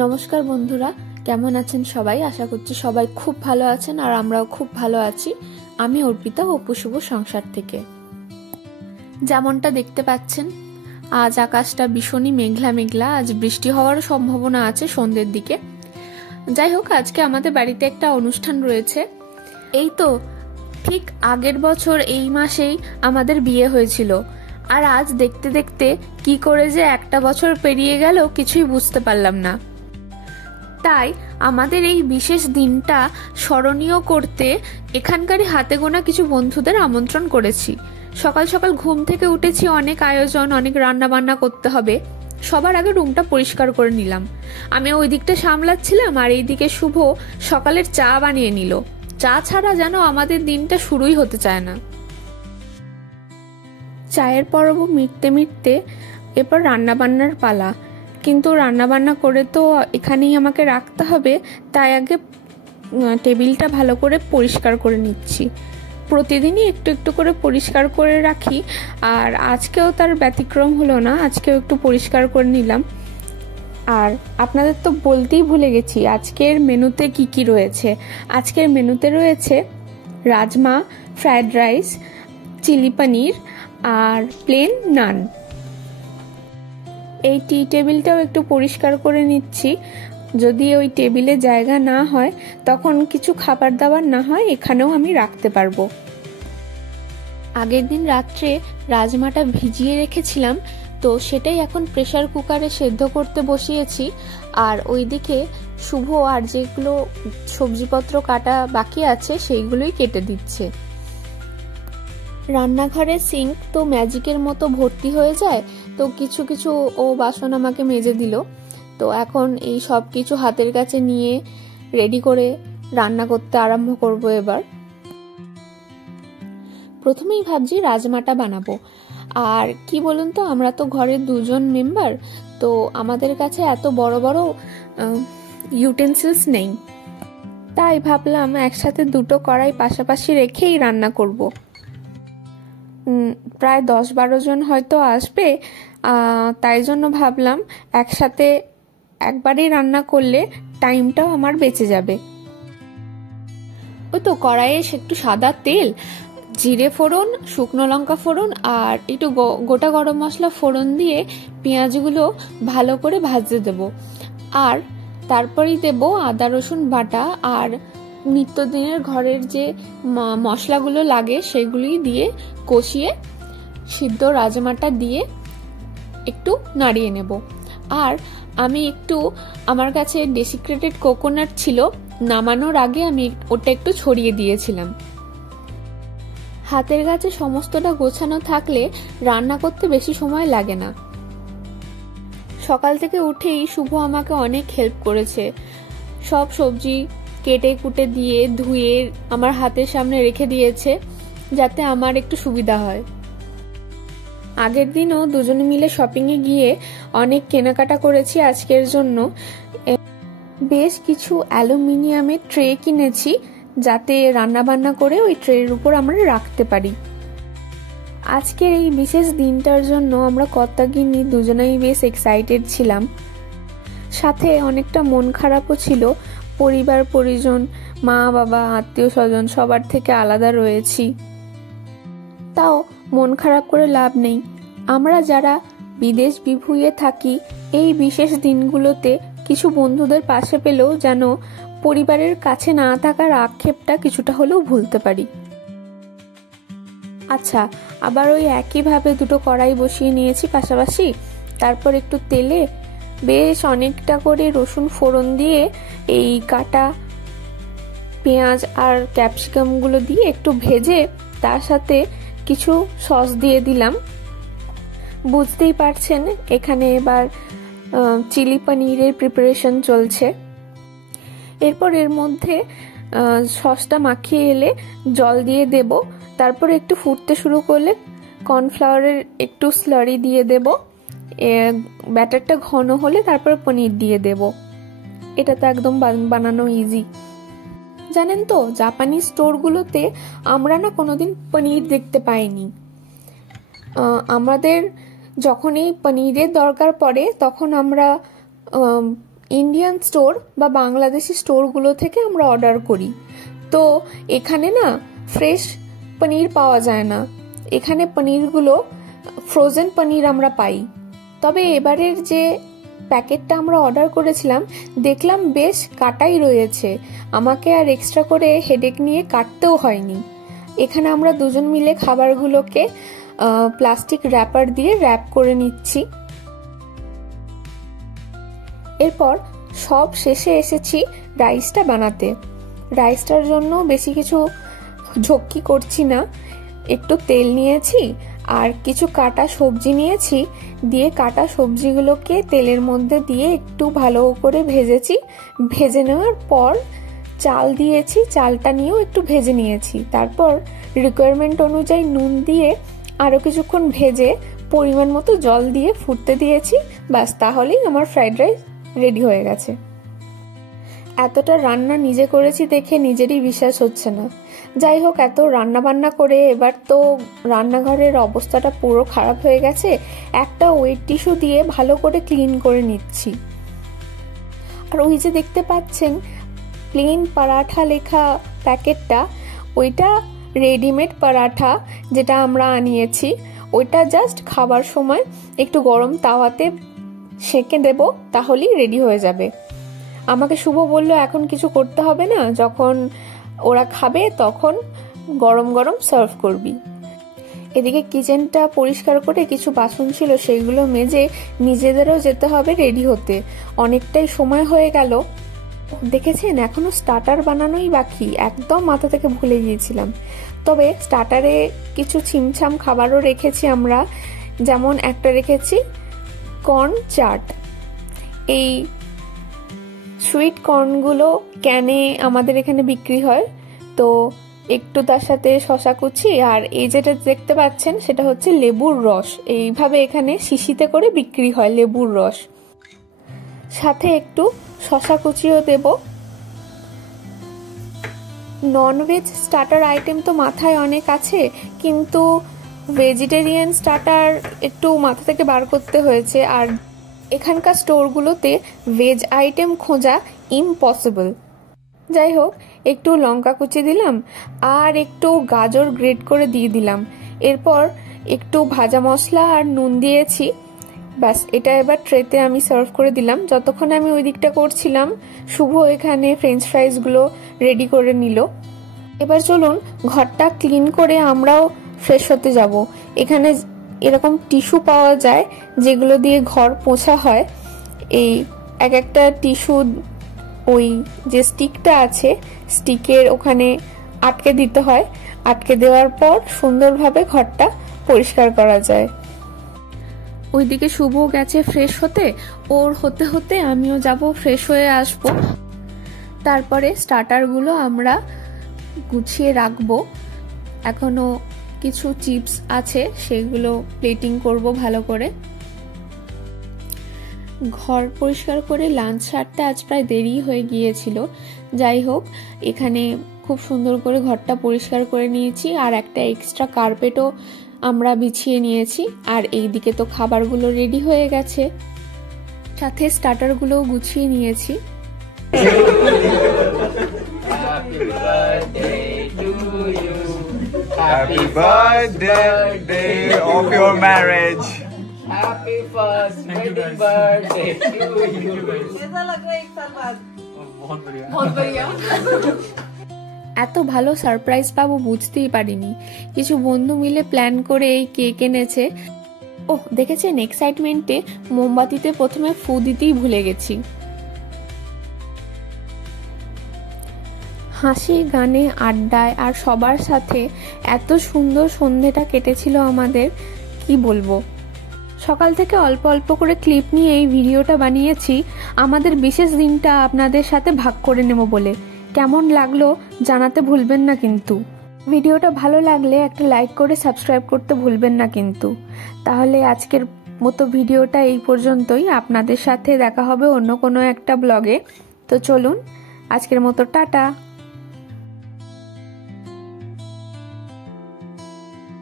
নমস্কার বন্ধুরা, কেমন আছেন সবাই? আশা করছি সবাই খুব ভালো আছেন আর আমরাও খুব ভালো আছি। আমি অর্পিতা অপু শুভ সংসার থেকে। যেমনটা দেখতে পাচ্ছেন, আজ আকাশটা ভীষণই মেঘলা মেঘলা। আজ বৃষ্টি হওয়ারও সম্ভাবনা আছে সন্ধ্যের দিকে। যাই হোক, আজকে আমাদের বাড়িতে একটা অনুষ্ঠান রয়েছে। এই তো ঠিক আগের বছর এই মাসেই আমাদের বিয়ে হয়েছিল, আর আজ দেখতে দেখতে কি করে যে একটা বছর পেরিয়ে গেল কিছুই বুঝতে পারলাম না। তাই আমাদের এই বিশেষ দিনটা স্মরণীয় করতে এখানকারই হাতে গোনা কিছু বন্ধুদের আমন্ত্রণ করেছি। সকাল সকাল ঘুম থেকে উঠেছি, অনেক আয়োজন, অনেক রান্না বান্না করতে হবে। সবার আগে রুমটা পরিষ্কার করে নিলাম। আমি ওই দিকটা সামলাচ্ছিলাম আর এইদিকে শুভ সকালের চা বানিয়ে নিল। চা ছাড়া যেন আমাদের দিনটা শুরুই হতে চায় না। চায়ের পর্ব মিটতে মিটতে এরপর রান্না বান্নার পালা। কিন্তু রান্না বান্না করে তো এখানেই আমাকে রাখতে হবে, তাই আগে টেবিলটা ভালো করে পরিষ্কার করে নিচ্ছি। প্রতিদিনই একটু একটু করে পরিষ্কার করে রাখি, আর আজকেও তার ব্যতিক্রম হলো না। আজকেও একটু পরিষ্কার করে নিলাম। আর আপনাদের তো বলতেই ভুলে গেছি আজকের মেনুতে কি কি রয়েছে। আজকের মেনুতে রয়েছে রাজমা, ফ্রায়েড রাইস, চিলি পনির আর প্লেন নান। এই টি টেবিলটাও একটু পরিষ্কার করে নিচ্ছি। যদি ওই টেবিলে জায়গা না হয়, তখন কিছু খাবার দাবার না হয় এখানেও আমি রাখতে পারবো। আগের দিন রাত্রে রাজমাটা ভিজিয়ে রেখেছিলাম, তো সেটাই এখন প্রেসার কুকারে সেদ্ধ করতে বসিয়েছি। আর ওইদিকে শুভ আর যেগুলো সবজিপত্র কাটা বাকি আছে সেইগুলোই কেটে দিচ্ছে। রান্নাঘরের সিঙ্ক তো ম্যাজিকের মতো ভর্তি হয়ে যায়, তো কিছু কিছু ও বাসন আমাকে মেজে দিল। তো এখন এই সব কিছু হাতের কাছে নিয়ে রেডি করে রান্না করতে আরম্ভ করব। এবার প্রথমেই ভাবছি রাজমাটা বানাবো। আর কি বলুন তো, আমরা তো ঘরের দুজন মেম্বার, তো আমাদের কাছে এত বড় বড় ইউটেন্সিলস নেই। তাই ভাবলাম একসাথে দুটো কড়াই পাশাপাশি রেখেই রান্না করব। প্রায় 10-12 জন হয়তো আসবে, তাই জন্য ভাবলাম একসাথে একবারেই রান্না করলে টাইমটাও আমার বেঁচে যাবে। ওই তো কড়াইয়ে একটু সাদা তেল, জিরে ফোড়ন, শুকনো লঙ্কা ফোড়ন আর একটু গোটা গরম মশলা ফোড়ন দিয়ে পেঁয়াজগুলো ভালো করে ভাজতে দেব। আর তারপরেই দেব আদা রসুন বাটা আর নিত্যদিনের ঘরের যে মশলাগুলো লাগে সেগুলি দিয়ে কষিয়ে সিদ্ধ রাজমাটা দিয়ে একটু নাড়িয়ে নেব। আর আমি একটু, আমার কাছে ডেসিক্রেটেড কোকোনাট ছিল, নামানোর আগে আমি ওটা একটু ছড়িয়ে দিয়েছিলাম। হাতের কাছে সমস্তটা গোছানো থাকলে রান্না করতে বেশি সময় লাগে না। সকাল থেকে উঠেই শুভ আমাকে অনেক হেল্প করেছে। সব সবজি কেটে কুটে দিয়ে ধুয়ে আমার হাতের সামনে রেখে দিয়েছে, যাতে আমার একটু সুবিধা হয়। আগের দিনও দুজনে মিলে শপিংয়ে গিয়ে অনেক কেনাকাটা করেছি আজকের জন্য। বেশ কিছু অ্যালুমিনিয়ামের ট্রে কিনেছি, যাতে রান্না বান্না করে ওই ট্রের উপর আমরা রাখতে পারি। আজকের এই বিশেষ দিনটার জন্য আমরা কর্তাগিন্নি দুজনেই বেশ এক্সাইটেড ছিলাম। সাথে অনেকটা মন খারাপও ছিল। পরিবার পরিজন, মা বাবা, আত্মীয় স্বজন সবার থেকে আলাদা রয়েছি। তাও মন খারাপ করে লাভ নেই। আমরা যারা বিদেশ বিভুঁইয়ে থাকি, এই বিশেষ দিনগুলোতে কিছু বন্ধুদের পাশে পেলেও যেন পরিবারের কাছে না থাকার আক্ষেপটা কিছুটা হলেও ভুলতে পারি। আচ্ছা, আবার ওই একইভাবে দুটো কড়াই বসিয়ে নিয়েছি পাশাপাশি। তারপর একটু তেলে বেশ অনেকটা করে রসুন ফোড়ন দিয়ে এই কাটা পেঁয়াজ আর ক্যাপসিকামগুলো দিয়ে একটু ভেজে তার সাথে কিছু সস দিয়ে দিলাম। বুঝতেই পারছেন এখানে এবার চিলি পনিরের প্রিপারেশন চলছে। এরপর এর মধ্যে সসটা মাখিয়ে এলে জল দিয়ে দেব। তারপর একটু ফুটতে শুরু করলে কর্নফ্লাওয়ারের একটু স্লারি দিয়ে দেব। ব্যাটারটা ঘন হলে তারপর পনির দিয়ে দেব। এটা তো একদম বানানো ইজি। জানেন তো, জাপানি স্টোরগুলোতে আমরা না কোনোদিন পনির দেখতে পাইনি। আমাদের যখনই পনিরের দরকার পড়ে তখন আমরা ইন্ডিয়ান স্টোর বা বাংলাদেশি স্টোরগুলো থেকে আমরা অর্ডার করি। তো এখানে না ফ্রেশ পনির পাওয়া যায় না, এখানে পনিরগুলো ফ্রোজেন পনির আমরা পাই। তবে এবারের যে প্যাকেটটা আমরা অর্ডার করেছিলাম দেখলাম বেশ কাটাই রয়েছে, আমাকে আর এক্সট্রা করে হেডেক নিয়ে কাটতেও হয়নি। এখানে আমরা দুজন মিলে খাবারগুলোকে প্লাস্টিক র্যাপার দিয়ে র্যাপ করে নিচ্ছি। এরপর সব শেষে এসেছি রাইসটা বানাতে। রাইসটার জন্য বেশি কিছু ঝক্কি করছি না, একটু তেল নিয়েছি আর কিছু কাটা সবজি নিয়েছি, দিয়ে কাটা সবজিগুলোকে তেলের মধ্যে দিয়ে একটু ভালো করে ভেজেছি। ভেজে নেওয়ার পর চাল দিয়েছি, চালটা নিয়েও একটু ভেজে নিয়েছি। তারপর রিকোয়ারমেন্ট অনুযায়ী নুন দিয়ে আরও কিছুক্ষণ ভেজে পরিমাণ মতো জল দিয়ে ফুটতে দিয়েছি। ব্যাস, তাহলেই আমার ফ্রাইড রাইস রেডি হয়ে গেছে। এতটা রান্না নিজে করেছি দেখে নিজেরই বিশ্বাস হচ্ছে না। যাই হোক, এত রান্না বান্না করে এবার তো রান্নাঘরের অবস্থাটা পুরো খারাপ হয়ে গেছে। একটা ওয়েট টিস্যু দিয়ে ভালো করে ক্লিন করে নিচ্ছি। আর ওই যে দেখতে পাচ্ছেন প্লেন পরাঠা লেখা প্যাকেটটা, ওইটা রেডিমেড পরাঠা যেটা আমরা আনিয়েছি। ওইটা জাস্ট খাবার সময় একটু গরম তাওয়াতে সেঁকে দেব, তাহলেই রেডি হয়ে যাবে। আমাকে শুভ বলল এখন কিছু করতে হবে না, যখন ওরা খাবে তখন গরম গরম সার্ভ করবি। এদিকে কিচেনটা পরিষ্কার করে কিছু বাসন ছিল সেইগুলো মেজে নিজেদেরও যেতে হবে রেডি হতে। অনেকটাই সময় হয়ে গেল। দেখেছেন এখনো স্টার্টার বানানোই বাকি, একদম মাথা থেকে ভুলে গিয়েছিলাম। তবে স্টার্টারে কিছু ছিমছাম খাবারও রেখেছি আমরা, যেমন একটা রেখেছি কর্ন চাট। এই সুইট কর্নগুলো ক্যানে আমাদের এখানে বিক্রি হয়, তো একটু তার সাথে শশা কুচি আর এই যেটা দেখতে পাচ্ছেন সেটা হচ্ছে লেবুর রস। এইভাবে এখানে শিশিতে করে বিক্রি হয় লেবুর রস, সাথে একটু শশা কুচিও দেব। ননভেজ স্টার্টার আইটেম তো মাথায় অনেক আছে, কিন্তু ভেজিটেরিয়ান স্টার্টার একটু মাথা থেকে বার করতে হয়েছে। আর এখানকার স্টোরগুলোতে ভেজ আইটেম খোঁজা ইম্পসিবল। যাই হোক, একটু লঙ্কা কুচি দিলাম আর একটু গাজর গ্রেট করে দিয়ে দিলাম। এরপর একটু ভাজা মশলা আর নুন দিয়েছি। ব্যাস, এটা এবার ট্রেতে আমি সার্ভ করে দিলাম। যতক্ষণ আমি ওই দিকটা করছিলাম শুভ এখানে ফ্রেঞ্চ ফ্রাইসগুলো রেডি করে নিল। এবার চলুন ঘরটা ক্লিন করে আমরাও ফ্রেশ হতে যাব। এখানে এরকম টিস্যু পাওয়া যায় যেগুলো দিয়ে ঘর পোছা হয়। এই এক একটা টিস্যু ওই যে স্টিকটা আছে স্টিকের ওখানে আটকে দিতে হয়, আটকে দেওয়ার পর সুন্দরভাবে ঘরটা পরিষ্কার করা যায়। ওইদিকে শুভ গেছে ফ্রেশ হতে, ওর হতে হতে আমিও যাব ফ্রেশ হয়ে আসব। তারপরে স্টার্টারগুলো আমরা গুছিয়ে রাখবো। এখনো কিছু চিপস আছে, সেগুলো প্লেটিং করব ভালো করে। ঘর পরিষ্কার করে লাঞ্চ সারতে আজ প্রায় দেরি হয়ে গিয়েছিল। যাই হোক, এখানে খুব সুন্দর করে ঘরটা পরিষ্কার করে নিয়েছি আর একটা এক্সট্রা কার্পেটও আমরা বিছিয়ে নিয়েছি। আর এইদিকে তো খাবারগুলো রেডি হয়ে গেছে, সাথে স্টার্টারগুলোও গুছিয়ে নিয়েছি। Happy birthday of your marriage. Happy first wedding birthday to you. कैसा लग रहा है एक साल बाद? बहुत बढ़िया। এত ভালো সারপ্রাইজ পাবো বুঝতেই পারিনি। কিছু বন্ধু মিলে প্ল্যান করে এই কেক এনেছে। ওহ, দেখেছেন এক্সাইটমেন্টে মোমবাতিতে প্রথমে ফু দিতেই ভুলে গেছি। হাসি গানে আড্ডায় আর সবার সাথে এত সুন্দর সন্ধেটা কেটেছিল আমাদের, কি বলবো। সকাল থেকে অল্প অল্প করে ক্লিপ নিয়ে এই ভিডিওটা বানিয়েছি আমাদের বিশেষ দিনটা আপনাদের সাথে ভাগ করে নেব বলে। কেমন লাগলো জানাতে ভুলবেন না কিন্তু। ভিডিওটা ভালো লাগলে একটা লাইক করে সাবস্ক্রাইব করতে ভুলবেন না কিন্তু। তাহলে আজকের মতো ভিডিওটা এই পর্যন্তই। আপনাদের সাথে দেখা হবে অন্য কোনো একটা ব্লগে। তো চলুন, আজকের মতো টাটা।